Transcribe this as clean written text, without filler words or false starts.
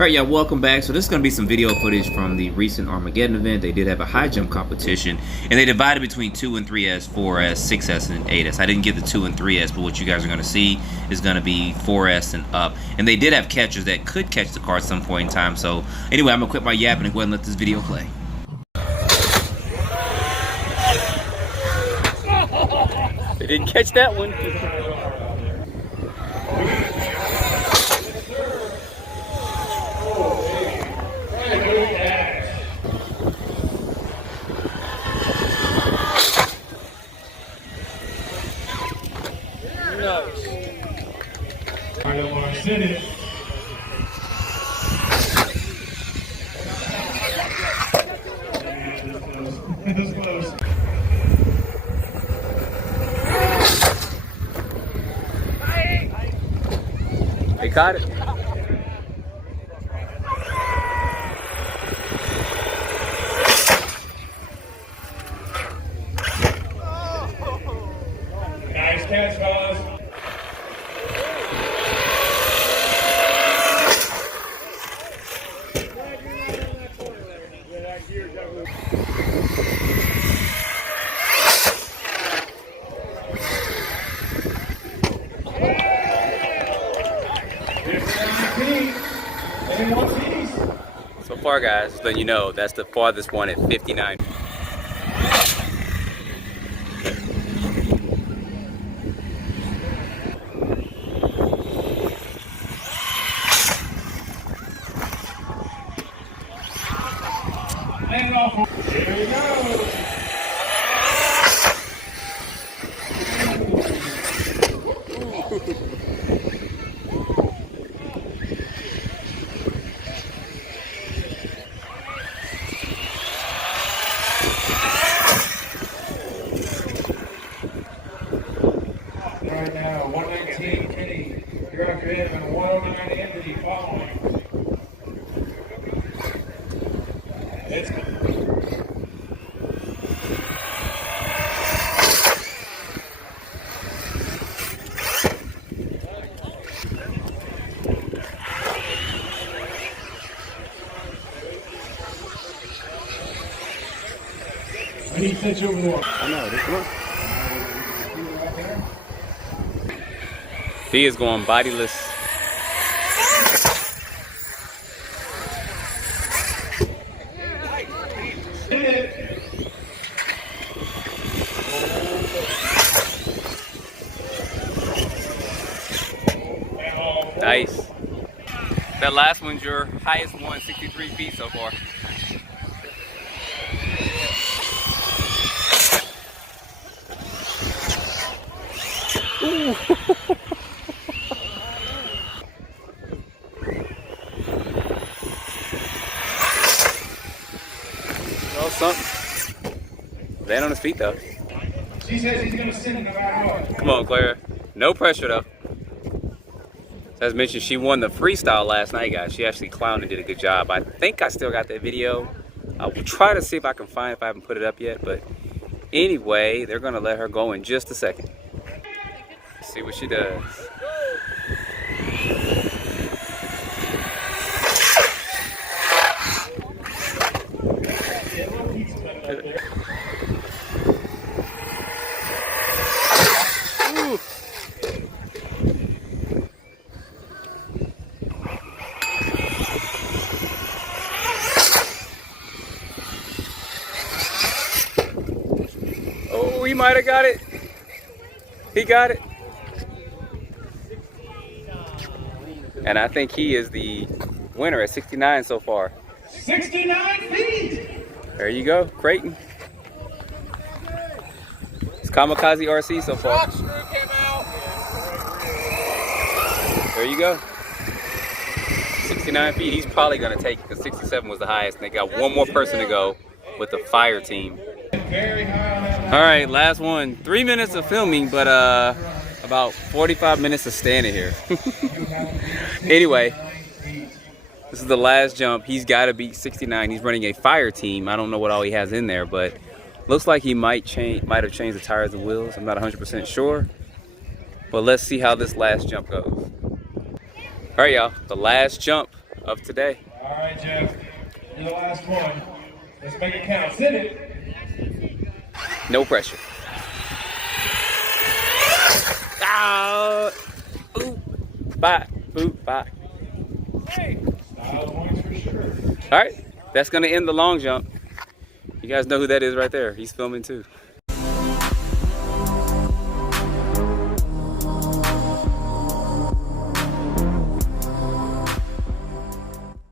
Alright, y'all, welcome back. So this is going to be some video footage from the recent Armageddon event. They did have a high jump competition, and they divided between 2 and 3S, 4S, 6S, and 8S. I didn't get the 2 and 3S, but what you guys are going to see is going to be 4S and up. And they did have catchers that could catch the car at some point in time. So anyway, I'm going to quit my yapping and go ahead and let this video play. They didn't catch that one. I don't want to sit it. It's close. They caught it. Nice catch, fellas. So far, guys, just letting you know, that's the farthest one at 59. Land off. Here we go. Right now, 119 Kenny. You're up in and 109 Anthony following. It's good. I need to set you over the wall. I know, this one. He is going bodiless. Nice. That last one's your highest one, 63 feet so far. Ooh. Oh, something. Land on his feet though. She says he's gonna send it no matter what. Come on, Claire. No pressure though. As mentioned, she won the freestyle last night, guys. She actually clowned and did a good job. I think I still got that video. I will try to see if I can find it if I haven't put it up yet. But anyway, they're gonna let her go in just a second. Let's see what she does. Oh, he might have got it. He got it. And I think he is the winner at 69 so far. 69 feet! There you go, Creighton. It's Kamikaze RC so far. There you go. 69 feet. He's probably going to take it because 67 was the highest. And they got one more person to go with the fire team. All right, last one. 3 minutes of filming, but about 45 minutes of standing here. Anyway, this is the last jump. He's got to beat 69. He's running a fire team. I don't know what all he has in there, but looks like he might have changed the tires and wheels. I'm not 100% sure, but let's see how this last jump goes. All right, y'all, the last jump of today. All right, Jeff. You're the last one. Let's make it count. Send it. No pressure. Ah! Ooh. Bye. Boo. Bye. Style points for sure. All right. That's going to end the long jump. You guys know who that is right there. He's filming too.